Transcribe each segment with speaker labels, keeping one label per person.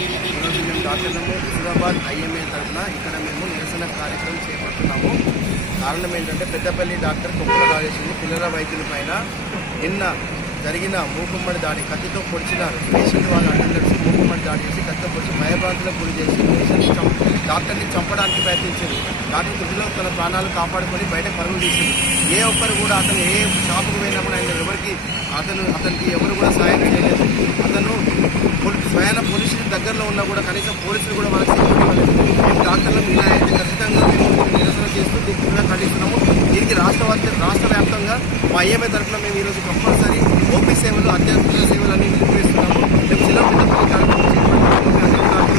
Speaker 1: ఈరోజు మేము డాక్టర్లము హుజరాబాద్ ఐఎంఏ తరఫున ఇక్కడ మేము నిరసన కార్యక్రమం చేపడుతున్నాము కారణం ఏంటంటే పెద్దపల్లి డాక్టర్ కొప్పుల రాజేశ్వరి పిల్లల వైద్యుల పైన నిన్న జరిగిన మూకుమ్మడి దాడి కత్తితో పొడిచినారు పేషెంట్ వాళ్ళ అటెండర్స్ మూకుమ్మడి దాడి చేసి కత్తితో పొడిచి భయభ్రాంతులకు గురి చేసి పేషెంట్ని చంప డాక్టర్ని చంపడానికి ప్రయత్నించారు డాక్టర్ తుదిలో తన ప్రాణాలు కాపాడుకొని బయట పరుగులు తీసింది ఏ ఒక్కరు కూడా అతను ఏ షాపుకు పోయినా కూడా ఆయన ఎవరికి అతను అతనికి ఎవరు కూడా సాయం చేయలేదు అతను పోలీ- స్వయాన పోలీసుల దగ్గరలో ఉన్నా కూడా కనీసం పోలీసులు కూడా మనకు డాక్టర్లు మేము ఇలా అయితే ఖచ్చితంగా మేము నిరసన చేస్తూ దీనికి కూడా ఖండిస్తున్నాము. దీనికి రాష్ట్ర రాష్ట్ర వ్యాప్తంగా మా ఐఎంఏ తరఫున మేము ఈరోజు కంపల్సరీ ఓపీ సేవలు అత్యవసర సేవలు అన్ని నిలిపివేస్తున్నాము మేము చిన్నపెద్దపల్లి కార్యక్రమం చేపట్టాము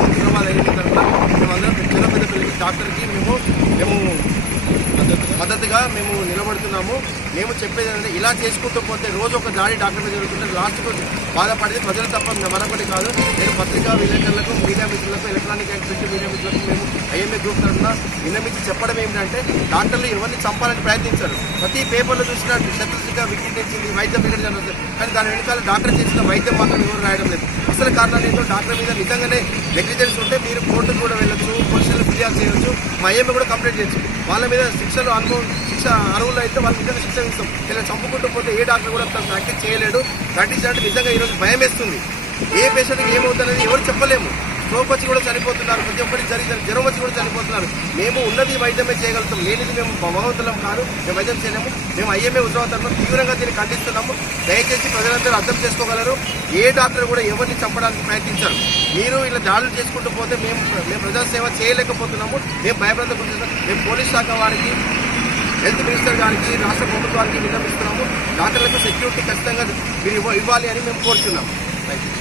Speaker 1: హైదరాబాద్ ఐఎంఏ తరఫున మేమందరం చిన్నపెద్దపల్లి డాక్టర్కి మేము మేము కూడా మేము నిలబడుతున్నాము. మేము చెప్పేది ఏంటంటే ఇలా చేసుకుంటూ పోతే రోజు ఒక దాడి డాక్టర్ మీద జరుగుతుంటే లాస్ట్కు బాధపడేది ప్రజలు తప్ప మరొకటి కాదు. నేను పత్రికా విలేకరులకు మీడియా మిత్రులకు ఎలక్ట్రానిక్ అండ్ ప్రింట్ మీడియా మిత్రులకు మేము ఐఎంఏ గ్రూప్ తరఫున విన్నమించి చెప్పడం ఏమిటంటే డాక్టర్లు ఎవరిని చంపాలని ప్రయత్నించారు. ప్రతి పేపర్లో చూసిన శత్రుశిఖ వికెట్ వైద్యం వికెట్ జరుగుతుంది. కానీ దాని వెనకాల డాక్టర్ చేసిన వైద్యం మాత్రం ఎవరు రాయడం లేదు. అసలు కారణాలు ఏంటో డాక్టర్ మీద నిజంగానే నెగ్లిజెన్స్ ఉంటే మీరు కోర్టు కూడా వెళ్ళొచ్చు పోలీసులు ఫిర్యాదు చేయొచ్చు మా ఏమి కూడా కంప్లైంట్ చేయొచ్చు వాళ్ళ మీద శిక్షలు అనుభవం శిక్ష అరువులు అయితే వాళ్ళకి నిజంగా శిక్ష ఇస్తాం. ఇలా చంపుకుంటూ పోతే ఏ డాక్టర్ కూడా తను ప్రాక్టీస్ చేయలేడు. ప్రాక్టీస్ చేయాలంటే నిజంగా ఈరోజు భయం వేస్తుంది ఏ పేషెంట్కి ఏమవుతుందని ఎవరు చెప్పలేము. స్ట్రోక్ వచ్చి కూడా చనిపోతున్నారు. ప్రతి ఒక్కరికి జరిగిన జ్వరం వచ్చి కూడా చనిపోతున్నారు. మేము ఉన్నది వైద్యమే చేయగలుగుతాం. లేనిది మేము భగవంతులం కాదు. మేము వైద్యం చేయలేము. మేము ఐఎంఏ ఉద్యోగం తీవ్రంగా దీన్ని ఖండిస్తున్నాము. దయచేసి ప్రజలందరూ అర్థం చేసుకోగలరు. ఏ డాక్టర్ కూడా ఎవరిని చంపడానికి ప్రయత్నించారు. మీరు ఇలా దాడులు చేసుకుంటూ పోతే మేము మేము ప్రజాసేవ చేయలేకపోతున్నాము. మేము భయభ్రాంతం గురిస్తున్నాం మేము పోలీస్ శాఖ వారికి హెల్త్ మినిస్టర్ గారికి రాష్ట్ర ప్రభుత్వానికి విన్నపిస్తున్నాము డాక్టర్లకు సెక్యూరిటీ ఖచ్చితంగా మీరు ఇవ్వ- ఇవ్వాలి అని మేము కోరుతున్నాము థ్యాంక్ యూ